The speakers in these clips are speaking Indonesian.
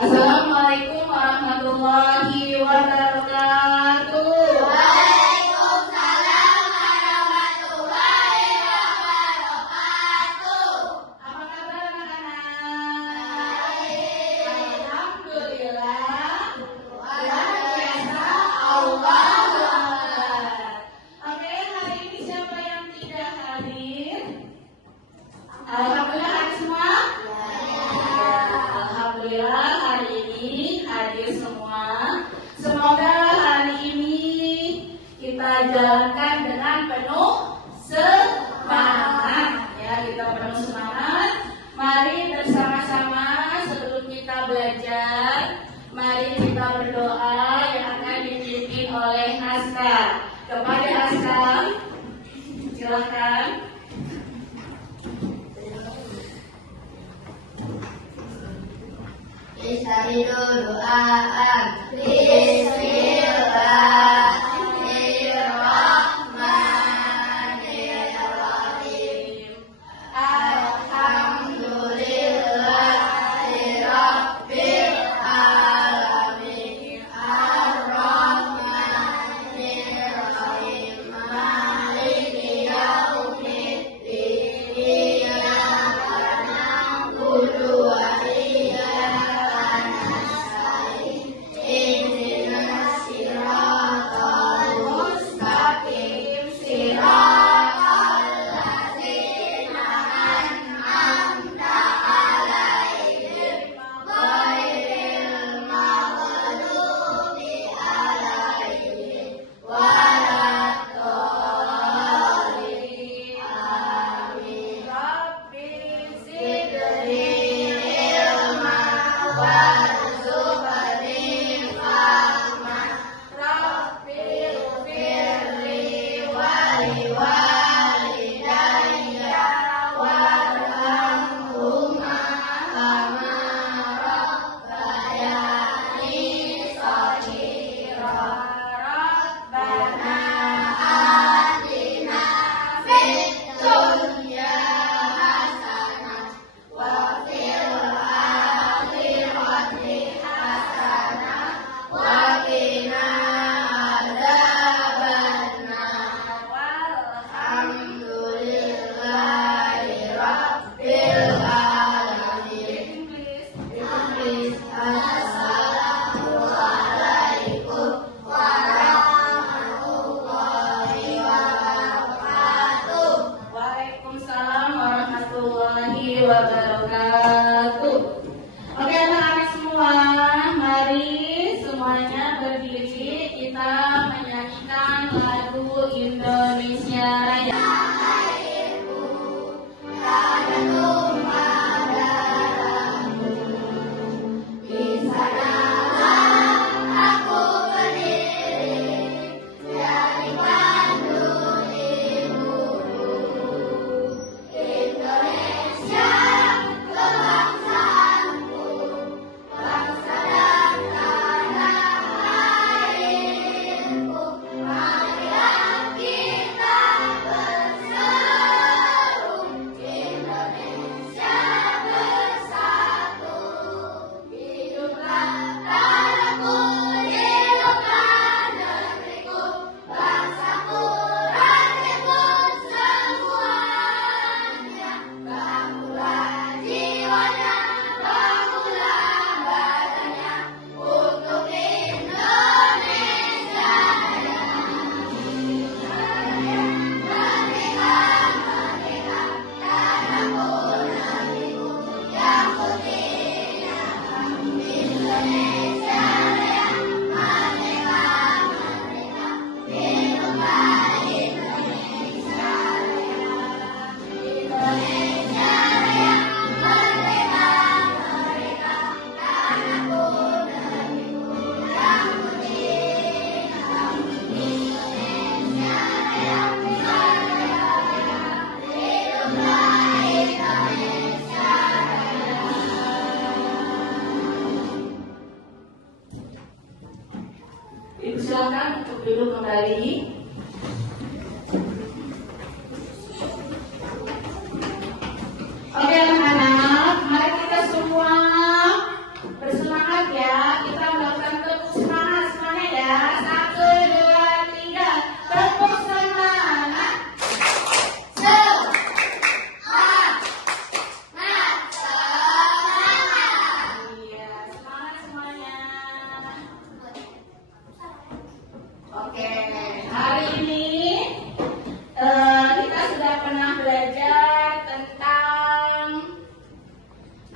Assalamualaikum warahmatullahi wabarakatuh. Waalaikumsalam warahmatullahi wabarakatuh. Apa kabar anak-anak? Baik. Alhamdulillah. Luar biasa Allah. Oke, hari ini siapa yang tidak hadir? Alhamdulillah hadir semua? Alhamdulillah hari ini hadir semua. Semoga hari ini kita jalankan dengan penuh semangat. Ya, kita penuh semangat. Mari bersama-sama sebelum kita belajar, mari kita berdoa yang akan dipimpin oleh Aska. Kepada Aska, silakan. Doaan. Bismillahirrahmanirrahim. Alhamdulillahirabbil alamin. Arrahmanirrahim. Maliki yaumiddin. Iyyaka na'budu wa iyyaka nasta'in. Ihdinas siratal mustaqim. Siratal ladzina an'amta 'alaihim ghairil maghdubi 'alaihim waladdallin. Amin. Rabbi Zidni ilma warzuqni fahma. Rabbi ighfirli wa liwalidayya warhamhuma kama rabbayani shaghira. Rabbana atina fid dunya hasanah wa fil akhirati hasanah wa qina adzabannar. Walhamdulillahi rabbil alamin. Assalamualaikum warahmatullahi wabarakatuh. Waalaikumsalam warahmatullahi wabarakatuh. Oke anak-anak semua, mari semuanya berdiri, kita menyanyikan lagu Indonesia Raya. Di sanalah aku berdiri, dari pandu ibuku. Indonesia kebangsaanku, bangsa dan tanah airku. Marilah kita berseru, Indonesia bersatu. Hiduplah tanahku, hiduplah negeriku, bangsaku, rakyatku semuanya. Bangunlah jiwanya, bangunlah badannya, untuk Indonesia Raya. Merdeka, merdeka, tanahku, negeriku, yang putihnya Indonesia Raya. Merdeka, merdeka, hiduplah Indonesia Raya. Indonesia Raya, merdeka, merdeka, tanahku, negeriku, yang putihnya Indonesia Raya. Merdeka, hiduplah Indonesia Raya. Ibu silakan untuk duduk kembali. Oke anak-anak, mari kita semua bersemangat belajar tentang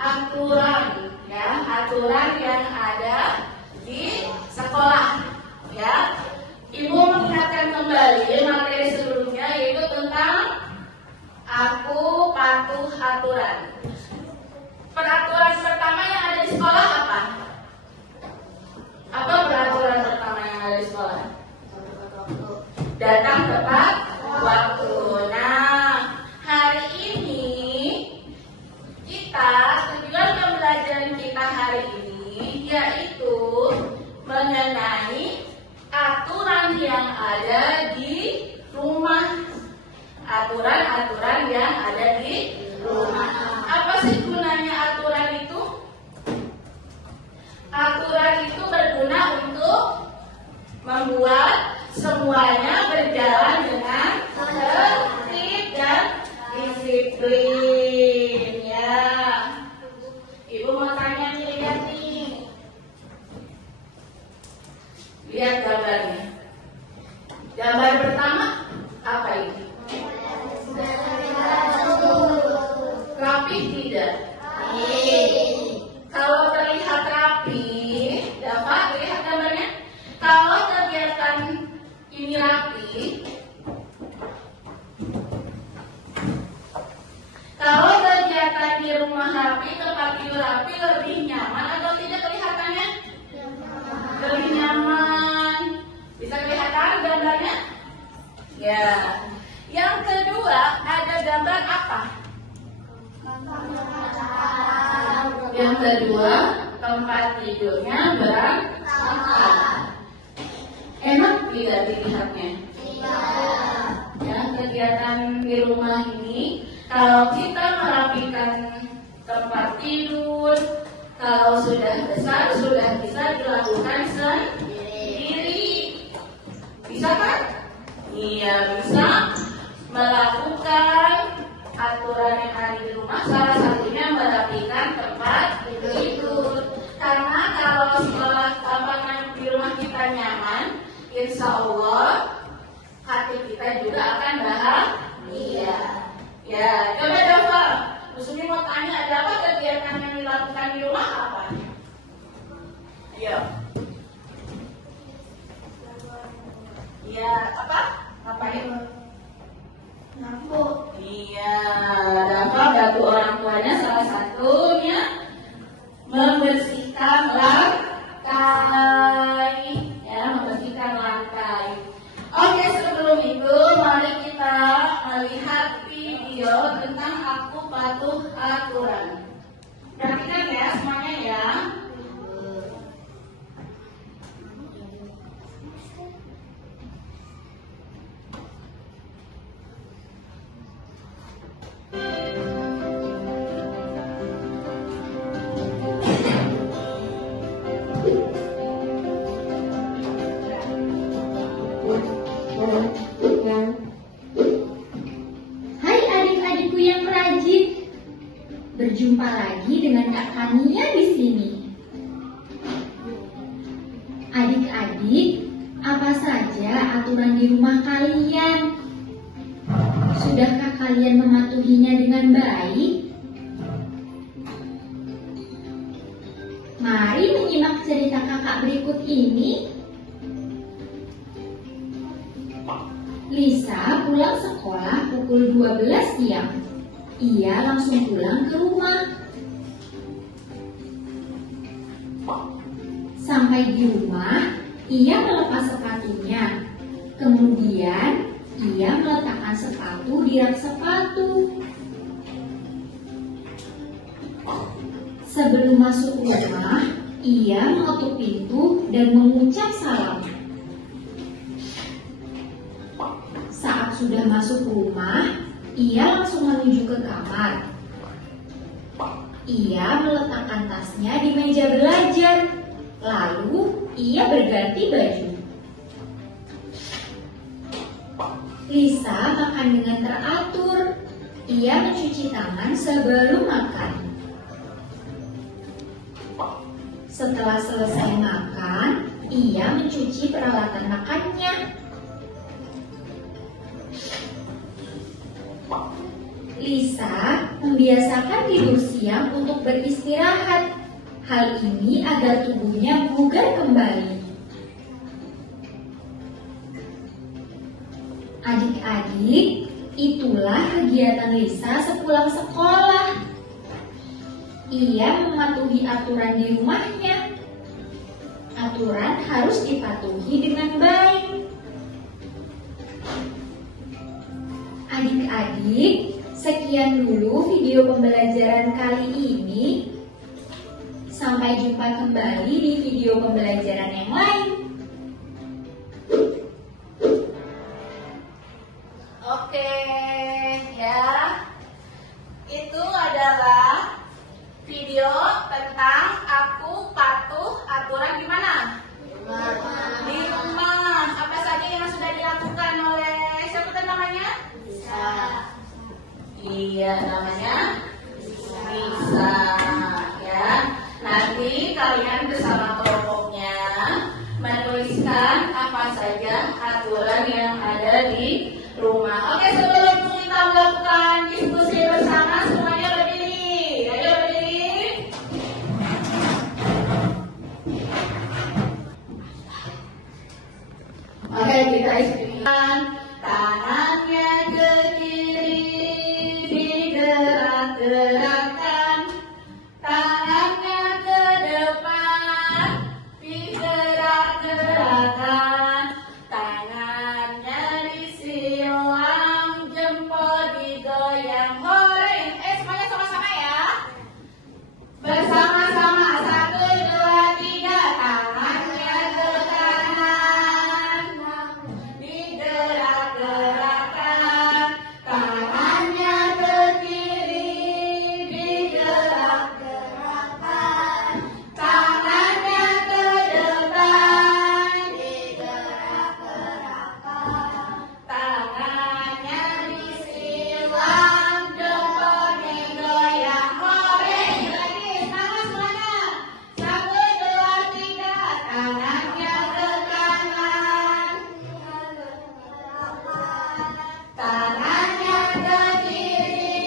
aturan, ya, aturan yang ada di sekolah, ya. Ibu mengingatkan kembali materi sebelumnya, yaitu tentang aku patuh aturan. Peraturan pertama yang ada di sekolah apa? Apa peraturan pertama yang ada di sekolah? Datang tepat waktu. Nah, hari ini tujuan pembelajaran kita hari ini yaitu mengenai aturan yang ada di rumah. Aturan-aturan yang ada di rumah. Apa sih gunanya aturan itu? Aturan itu berguna untuk membuat semuanya berjalan dengan tertib dan disiplin, ya. Ibu mau tanya nih, lihat nih. Lihat gambarnya. Gambar pertama apa ini? Rapi tidak? Kalau terlihat rapi, dapat lihat gambarnya. Kalau kegiatan ini rapi, kalau kegiatan di rumah rapi, tempat tidur rapi, lebih nyaman atau tidak kelihatannya? Lebih nyaman. Bisa kelihatan gambarnya? Ya. Yang kedua, ada gambar apa? Yang kedua, tempat tidurnya berantakan. Enak tidak dilihatnya? Ya, kegiatan di rumah ini, kalau kita merapikan tempat tidur, kalau sudah besar, sudah bisa dilakukan sendiri. Bisa kan? Iya, bisa melakukan aturan yang ada di rumah. Salah satunya merapikan tempat tidur. Karena kalau sekolah tempat di rumah kita nyaman, insya Allah hati kita juga akan bahagia. Ya, coba Dava, Musumi mau tanya, ada apa kegiatan yang dilakukan di rumah apa? Ayo. Iya, apa? Ngapain? Nyapu. Iya, Dava bantu orang tuanya, salah satunya membersihkan lantai, ya, membersihkan lantai. Oke, sebelum itu mari kita melihat video tentang aku patuh aturan. Perhatikan ya semuanya ya. Hai adik-adikku yang rajin, berjumpa lagi dengan Kak Kania di sini. Adik-adik, apa saja aturan di rumah kalian? Sudahkah kalian mematuhinya dengan baik? Mari menyimak cerita kakak berikut ini. Lisa pulang sekolah pukul 12 siang. Ia langsung pulang ke rumah. Sampai di rumah, ia melepas sepatunya. Kemudian, ia meletakkan sepatu di rak sepatu. Sebelum masuk rumah, ia mengetuk pintu dan mengucap salam. Saat sudah masuk rumah, ia langsung menuju ke kamar. Ia meletakkan tasnya di meja belajar. Lalu, ia berganti baju. Lisa makan dengan teratur. Ia mencuci tangan sebelum makan. Setelah selesai makan, ia mencuci peralatan makannya. Lisa membiasakan tidur siang untuk beristirahat. Hal ini agar tubuhnya bugar kembali. Adik-adik, itulah kegiatan Lisa sepulang sekolah. Ia mematuhi aturan di rumahnya. Aturan harus dipatuhi dengan baik. Adik-adik, sekian dulu video pembelajaran kali ini. Sampai jumpa kembali di video pembelajaran yang lain. Oke, ya. Itu adalah video tentang aku patuh aturan di mana? Di rumah. Apa saja yang sudah dilakukan oleh siapa tadi namanya? Iya, namanya Lisa. Ya. Nanti kalian bersama kelompoknya menuliskan apa saja aturan yang ada di rumah. Oke, sebelum kita melakukan diskusi bersama, semuanya berdiri. Ayo berdiri. Oke, kita istimewakan tangannya ke kiri, digerak-gerakkan. Tangannya ke depan, digerak-gerakkan. Tangannya disilang, jempol digoyang. Hore, semuanya sama-sama ya. Bersama-sama, 1, 2, 3. Tangannya ke kanan, digerak-gerakkan. Tangannya ke kiri, digerak-gerakkan. Tangannya ke depan, digerak-gerakkan. Tangannya disilang, jempol digoyang. Hore, lagi semangat semuanya. 1, 2, 3. Tangannya ke kanan, tangannya ke kiri,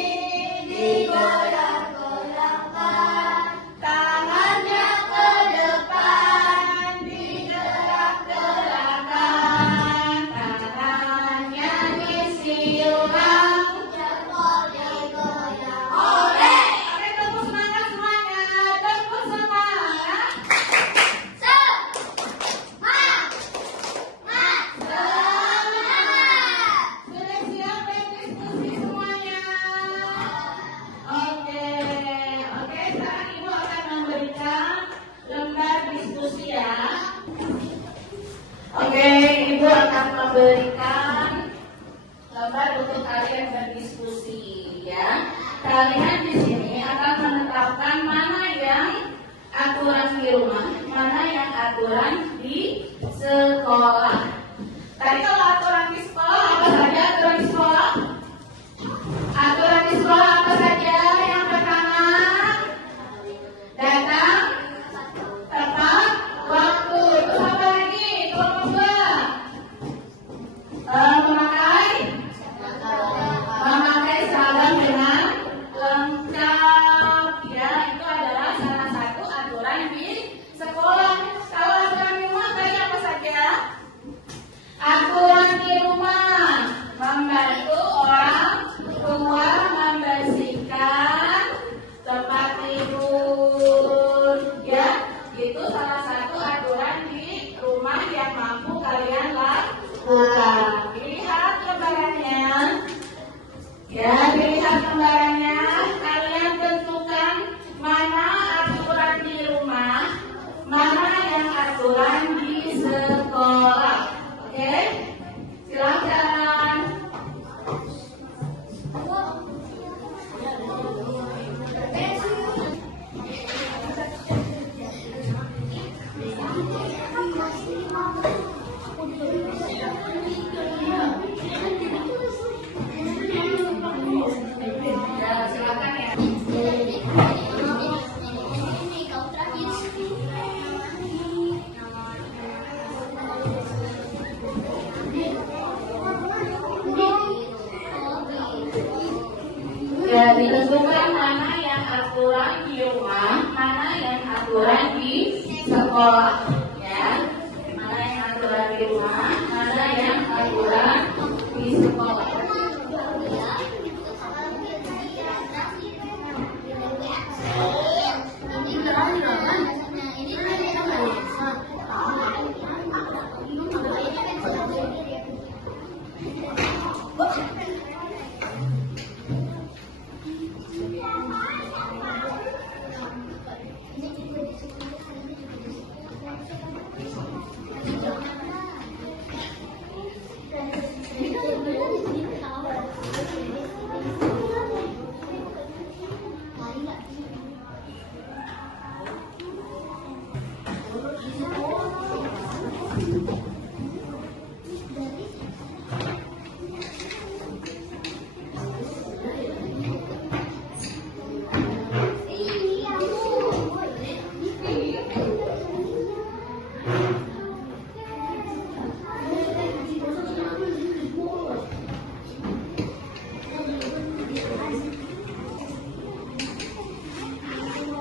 digoyang-goyangkan. Tangannya ke depan, digerak-gerakkan. Tangannya disilang, jempol digoyang. Hore! Oke, tepuk semangat semuanya. Tepuk semangat. Sudah siap berdiskusi semuanya? Oke, sekarang Ibu akan memberikan lembar diskusi ya. Oke, Ibu akan memberikan lembar untuk kalian berdiskusi ya. Kalian di sini akan menetapkan mana yang aturan di rumah, mana yang aturan di sekolah. Tadi kalau aturan di sekolah apa saja aturan di sekolah? Aturan di sekolah apa saja? Yang pertama, datang tepat waktu. Terus apa lagi? Kelompok 2, memakai seragam dengan lengkap. Ya, itu adalah salah satu aturan di sekolah. Kalau aturan di rumah tadi apa saja? Ya, ditentukan mana yang aturan di rumah, mana yang aturan di sekolah. Ya, mana yang aturan di rumah, mana yang aturan di sekolah.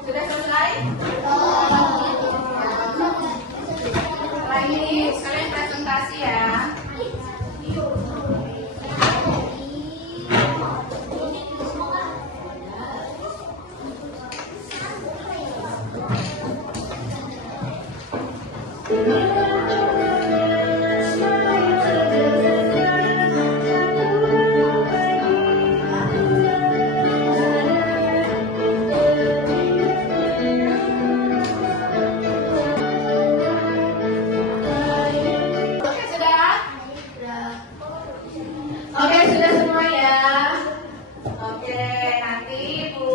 Sudah selesai? Lagi kalian presentasi ya. Oke, sudah? Oke, sudah semua ya. Oke, nanti Bu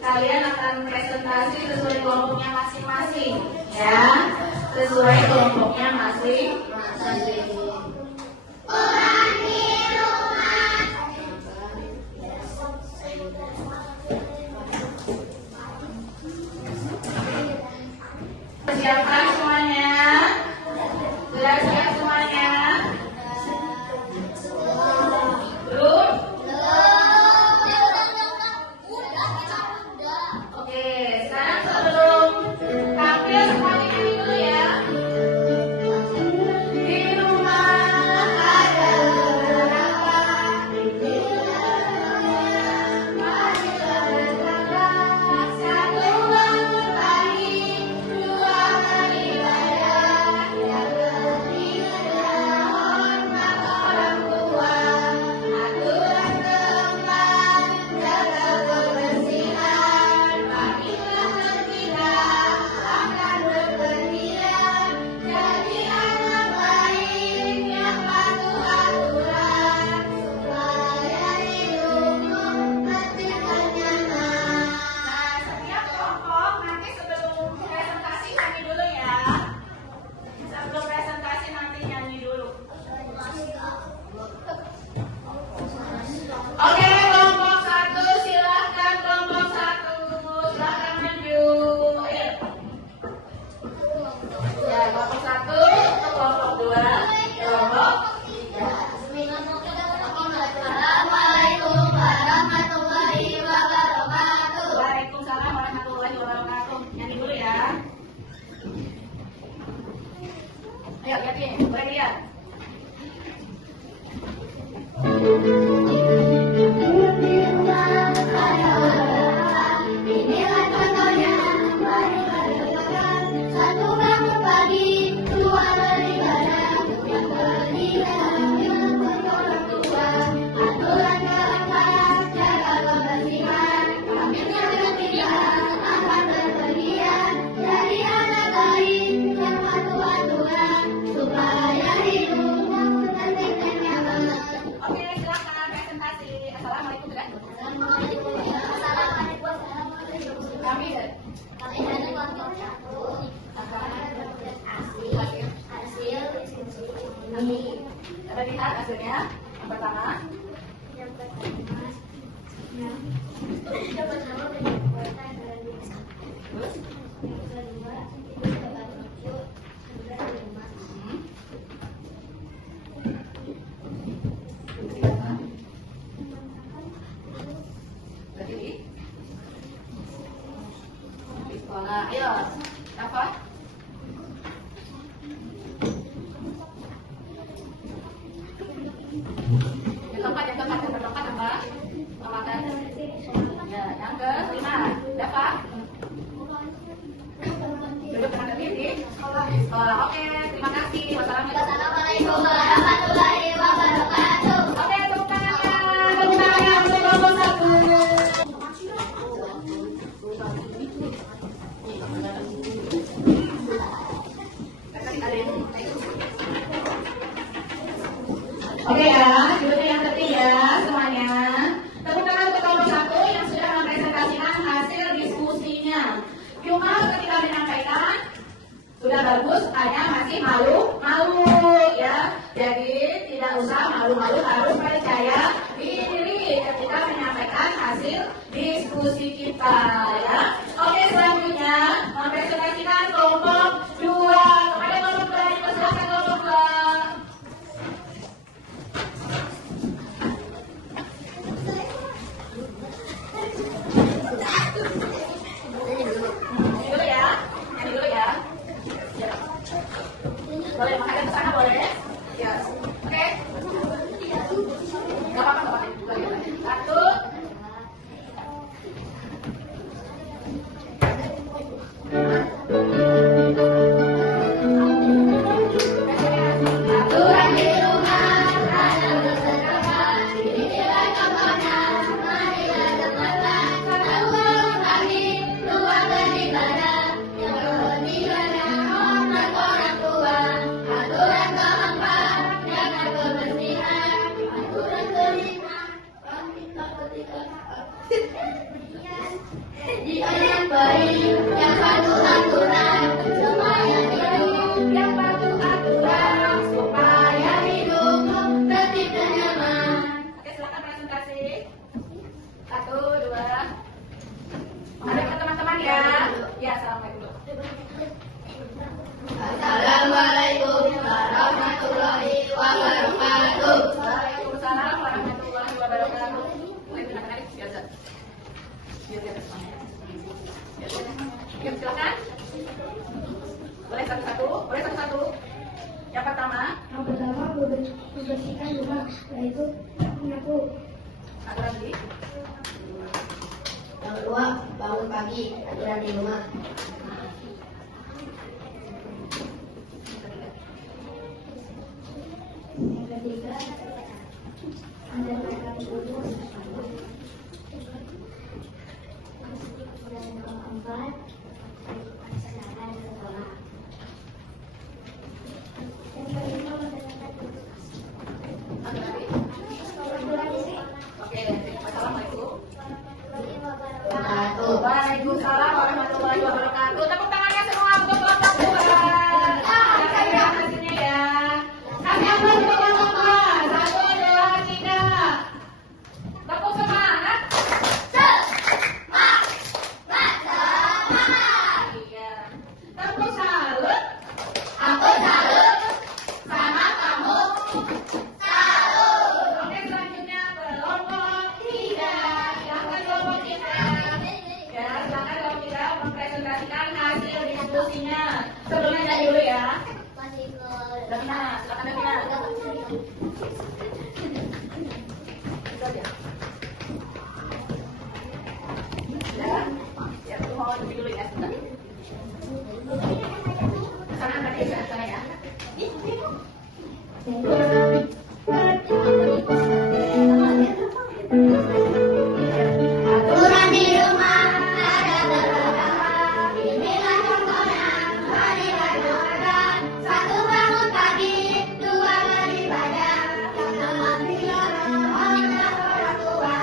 kalian akan presentasi sesuai kelompoknya masing-masing ya. Sesuai kelompoknya masing-masing. Siapkan semuanya? Sudah siap semuanya? Belum? Oke, sekarang sebelum tampil semuanya nyanyi dulu ya. Di rumah ada berapa? Marilah bersama. Satu bangun pagi, dua beribadah, yang ketiga hormat orang tua. Aturan tempat, jaga kebersihan. Pamilah kita akan bergembira, jadi anak baik yang patuh aturan, supaya hidupmu ketika nyaman. Nah, setiap kelompok nanti sebelum presentasi nyanyi dulu ya. Sebelum presentasi nanti nyanyi dulu. Oke, kelompok satu silahkan, kelompok satu silahkan maju. Ayo. Ya, kelompok satu, kelompok dua, kelompok tiga. Assalamualaikum warahmatullahi wabarakatuh. Waalaikumsalam warahmatullahi wabarakatuh. Nyanyi dulu ya. Ayo, lihatin, boleh lihat. Inilah contohnya, satu bangun pagi, dua beribadah, yang ketiga menyuruh orang tua. Aturan keempat, jaga kebersihan. Pamilah ketiga akan berpergian, jadi anak baik yang patuh aturan, supaya hidupmu ketika nyaman. Oke, silakan presentasi. Assalamualaikum. Kami dari kelompok satu. Ini kita lihat hasilnya. Yang pertama. sekolah. Ayo, apa? Yang keempat apa? Apa kan? Ya, yang kelima, dapat? Duduk dengan di sekolah. Oke, terima kasih. Wassalamualaikum warahmatullahi wabarakatuh. Oke, tepuk tangan untuk kelompok 1. Oke ya, duduknya yang ketiga semuanya. Tepuk tangan untuk kelompok 1 yang sudah mempresentasikan hasil diskusinya. Cuma ketika menyampaikan sudah bagus, hanya masih malu ya. Jadi tidak usah malu-malu, harus percaya diri ketika menyampaikan hasil diskusi kita ya. Oke, selanjutnya mempresentasikan kelompok 2. Kepada kelompok 2 dipersilakan kelompok 2. Boleh menghadap ke sana, boleh? Ya. Oke. Gak apa-apa. Satu. Aturan di rumah ada beberapa. Inilah contohnya. Marilah dengarkan. Satu bangun pagi, keluar beribadah. Yang kedua hormat orang tua. Aturan keempat, jaga kebersihan. Aturan kelima, jika yang baik, yang patuh aturan, supaya hidup tertib dan nyaman. Oke, silakan presentasi. 1, 2. Menghadap ke teman-teman ya. Ya, assalamualaikum. Assalamualaikum warahmatullahi wabarakatuh. Waalaikumsalam warahmatullahi wabarakatuh. Boleh silakan biasa. Ya, silakan. Boleh satu-satu. Yang pertama membersihkan rumah, yaitu menyapu. aturan di. Yang kedua, bangun pagi, aturan di rumah. Yang ketiga, menjalankan wudhu. Dan yang keempat, melaksanakan sekolah. Yang kelima, Oke, assalamualaikum. wabarakatuh. Waalaikumsalam warahmatullahi wabarakatuh. Tepuk tangannya semua untuk kelompok 2. Kami hasilnya ya. Kami ambil untuk kelompok 2. 1, 2, 3. Tepuk semangat. Iya. Tepuk salut. Aku salut sama kamu. Salut. Oke, selanjutnya kelompok 3. Silakan kelompok 3. Ya, silakan kelompok 3 mempresentasikan hasil diskusinya. Sebelumnya dari dulu ya. Davina, silakan Davina. Itu aja. Ya, aku mau dulu ya. Sana tadi ya, sana ya. Aturan di rumah ada beberapa. Inilah contohnya. Marilah dengarkan. 1, bangun pagi, 2, beribadah. Yang ketiga, hormat orang tua.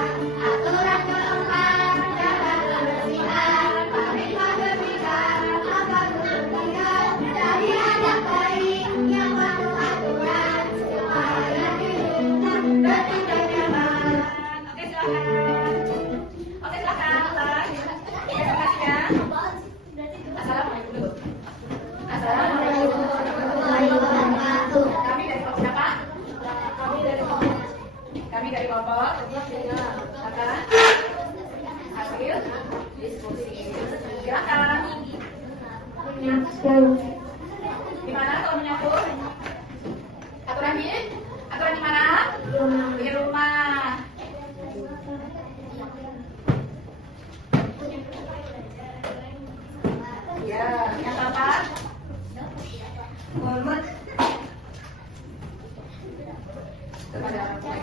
Aturan keempat, jaga kebersihan. Marilah berbisar, apa kebersihan. Dari anak baik yang patuh aturan, supaya hidup tertib dan nyaman. Oke, silakan. Oke, silakan. Presentasinya. Assalamualaikum dulu. Assalamualaikum warahmatullahi wabarakatuh. Kami dari kelompok siapa? Kami dari kelompok akan hasil diskusi. Ya, Silakan. Gimana kalau menyapu? Aturan di mana? Di rumah. Ya, yang keempat. Hormat kepada orang tua.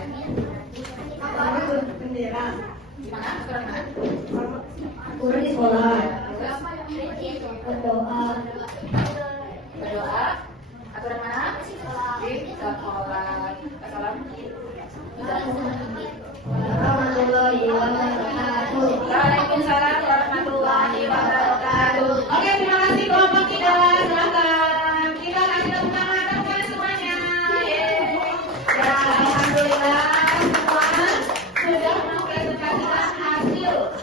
Bendera. Gimana? Aturan mana? Aturan di sekolah. Berdoa. Berdoa. Aturan mana? Di sekolah. Assalam. Warahmatullahi wabarakatuh. Waalaikumsalam warahmatullahi wabarakatuh. Oke, terima kasih kelompok 3. Silakan. Kita kasih tepuk tangan kepada semuanya. Yeay. Ya, alhamdulillah semua sudah mempresentasikan hasil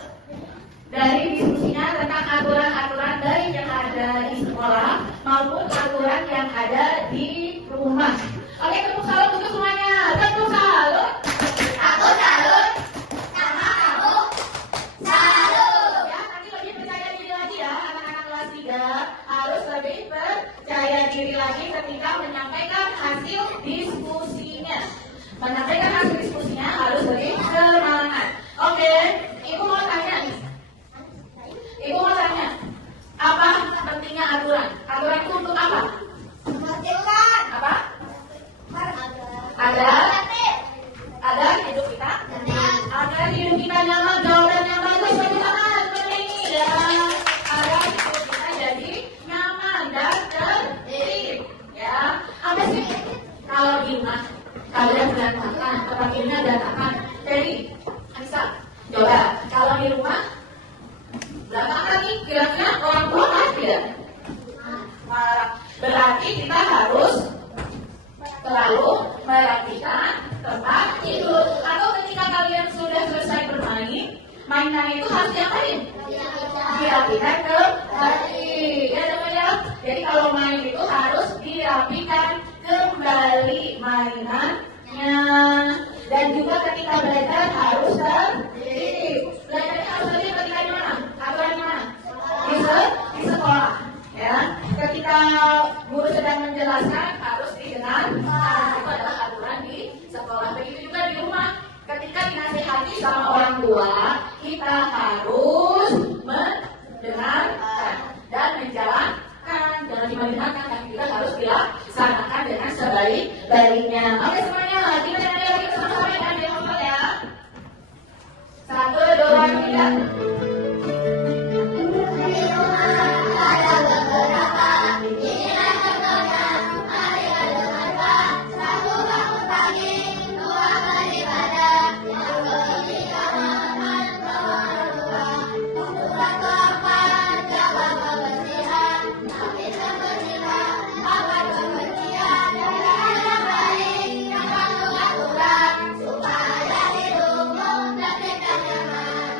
dari diskusinya tentang aturan-aturan baik yang ada di sekolah maupun aturan yang ada di rumah. Oke, tepuk salut untuk semuanya. Tepuk salut. Aku salut. Sama kamu salut. Ya, nanti lebih percaya diri lagi ya, anak-anak kelas 3 harus lebih percaya diri lagi ketika menyampaikan hasil diskusinya. Menyampaikan hasil diskusinya harus lebih semangat. Oke, Ibu mau tanya. Apa pentingnya aturan? Aturan itu untuk apa? Menertibkan. Apa? Agar hidup kita nyaman. Jawaban yang bagus bagi tangan penting ya. Agar hidup kita jadi nyaman dan tertib ya. Apa sih kalau di rumah kalian berantakan, tempat tidurnya berantakan? Jadi Anissa, coba kalau di rumah berantakan nih, kira-kira orang tua kan tidak? Marah. Berarti kita harus selalu merapikan tempat tidur. Atau ketika kalian sudah selesai bermain, mainan itu harus diapain? Dirapikan kembali. Ya teman-teman. Jadi kalau main itu harus dirapikan kembali mainannya. Dan juga ketika belajar harus tertib. Belajarnya harus tertib ketika di mana? Aturan di mana? Di sekolah. Ya, ketika guru sedang menjelaskan harus didengar. Itu adalah aturan di sekolah. Begitu juga di rumah. Ketika dinasihati sama orang tua, kita harus mendengarkan dan menjalankan. Jangan cuma didengarkan, tapi kita harus dilaksanakan dengan sebaik-baiknya. Oke semuanya, kita nyanyi lagi bersama-sama dengan demo ya. 1, 2, 3. Di rumah ada beberapa. Inilah contohnya. Mari kita dengarkan. 1, bangun pagi. 2, beribadah. Yang ketiga makan keluar rumah. Aturan keempat, jaga kebersihan. Nanti kebersihan, akan kebersihan. Dengan yang baik, yang patuh aturan, supaya hidupmu tertib dan nyaman.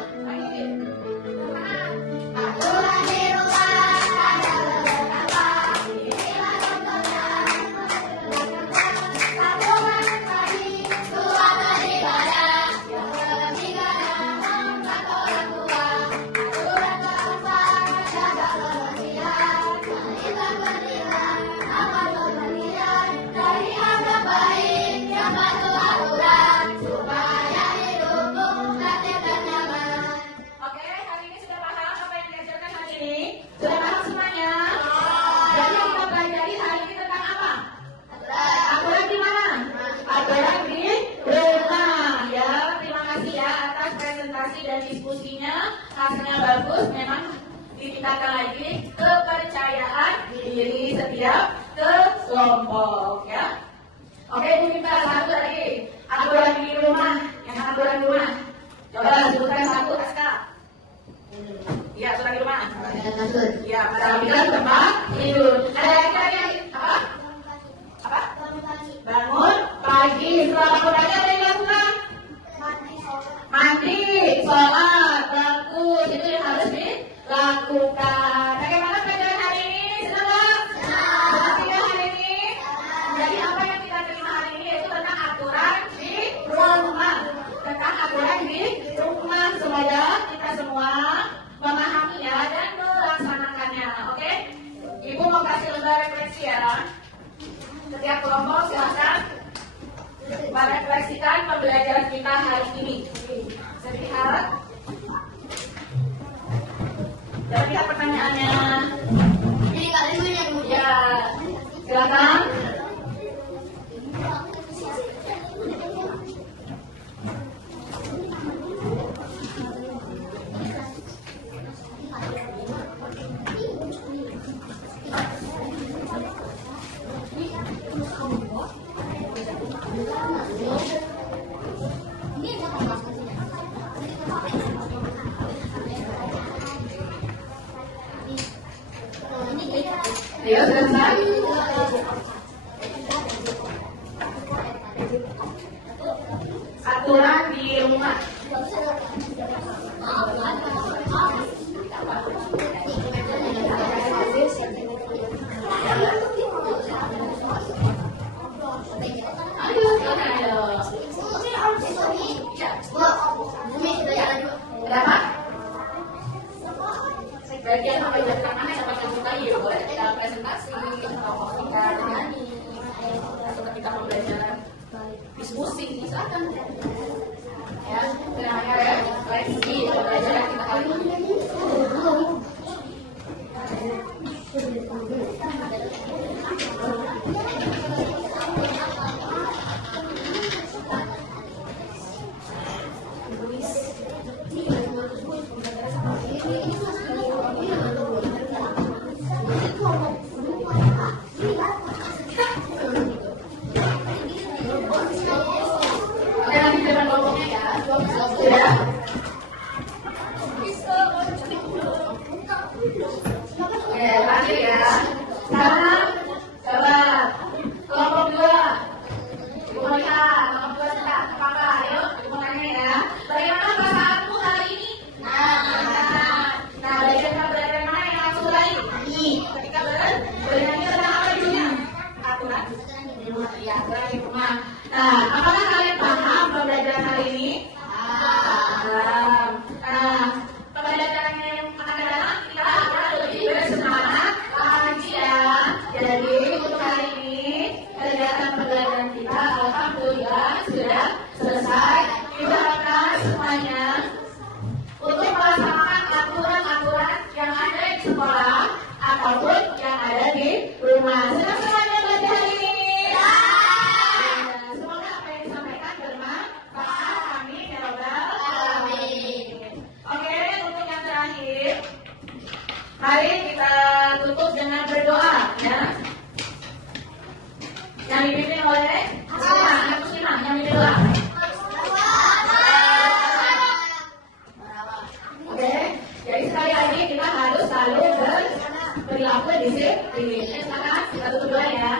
Aturan di rumah ada beberapa. Inilah contohnya. 1, bangun pagi. 2, beribadah. Yang ketiga hormat orang tua. Aturan keempat, jaga kebersihan. Nanti kebersihan, akan kebersihan. Dari yang baik, yang patuh aturan, supaya hidupmu tertib dan nyaman. Oke, hari ini sudah paham apa yang diajarkan hari ini? Sudah paham semuanya? Jadi yang kita pelajari hari ini tentang apa? Aturan di mana? Aturan di rumah. Ya, terima kasih ya atas presentasi dan diskusinya. Hasilnya bagus, memang ditingkatkan lagi kepercayaan diri setiap kelompok ya. Oke, Bu Minta, satu lagi. Aturan di rumah. Yang aturan di rumah. Coba sebutkan satu, Aska. Iya, aturan di rumah. Iya, merapikan tempat tidur. Ada lagi apa? Apa? Bangun pagi. Setelah bangun pagi apa yang dilakukan? Mandi, sholat, bagus. Itu yang harus dilakukan. Bagaimana pelajaran hari ini? Senang nggak? Senang tidak hari ini? Jadi apa yang kita terima hari ini yaitu tentang aturan di rumah. Tentang aturan di rumah. Semoga kita semua memahami ya dan merefleksikan pembelajaran kita hari ini. Bisa dilihat? Bisa lihat pertanyaannya? Jadi kalian punya dulu. Ya, silakan. Ayo, selesai. Aturan di rumah. Ayo, silakan ayo. Berapa? Bagian sampai jam mana dapat yang suka ya boleh kita presentasi atau ketika nyanyi atau ketika pembelajaran diskusi misalkan ya namanya ya refleksi pembelajaran kita kali ini. Nanti depan kelompoknya ya. Sudah? Oke, lanjut ya. Sekarang coba kelompok 2. Ibu Monica, kelompok 2 suka apakah? Ayo, ibu tanya ya. Bagaimana perasaanmu hari ini? Nah, belajar mana yang langsung mulai? Ketika bernyanyi tentang apa judulnya? Aturan di rumah. Ya, aturan di rumah. Nah, apakah kalian paham pembelajaran hari ini? Paham. Nah, pembelajaran yang akan datang kita akan lebih bersemangat lagi ya. Jadi untuk hari ini kegiatan pembelajaran kita alhamdulillah sudah selesai. Kita harapkan semuanya untuk melaksanakan aturan-aturan yang ada di sekolah ataupun yang ada di rumah. Senang semuanya belajar hari ini. Semoga apa yang disampaikan bermanfaat. Amin ya rabbal alamin. Oke, untuk yang terakhir, mari kita tutup dengan berdoa ya. Yang dipimpin oleh anak muslimah yang dipimpin doa. Oke, jadi sekali lagi kita harus selalu berperilaku disiplin. Silakan kita tutup doa ya.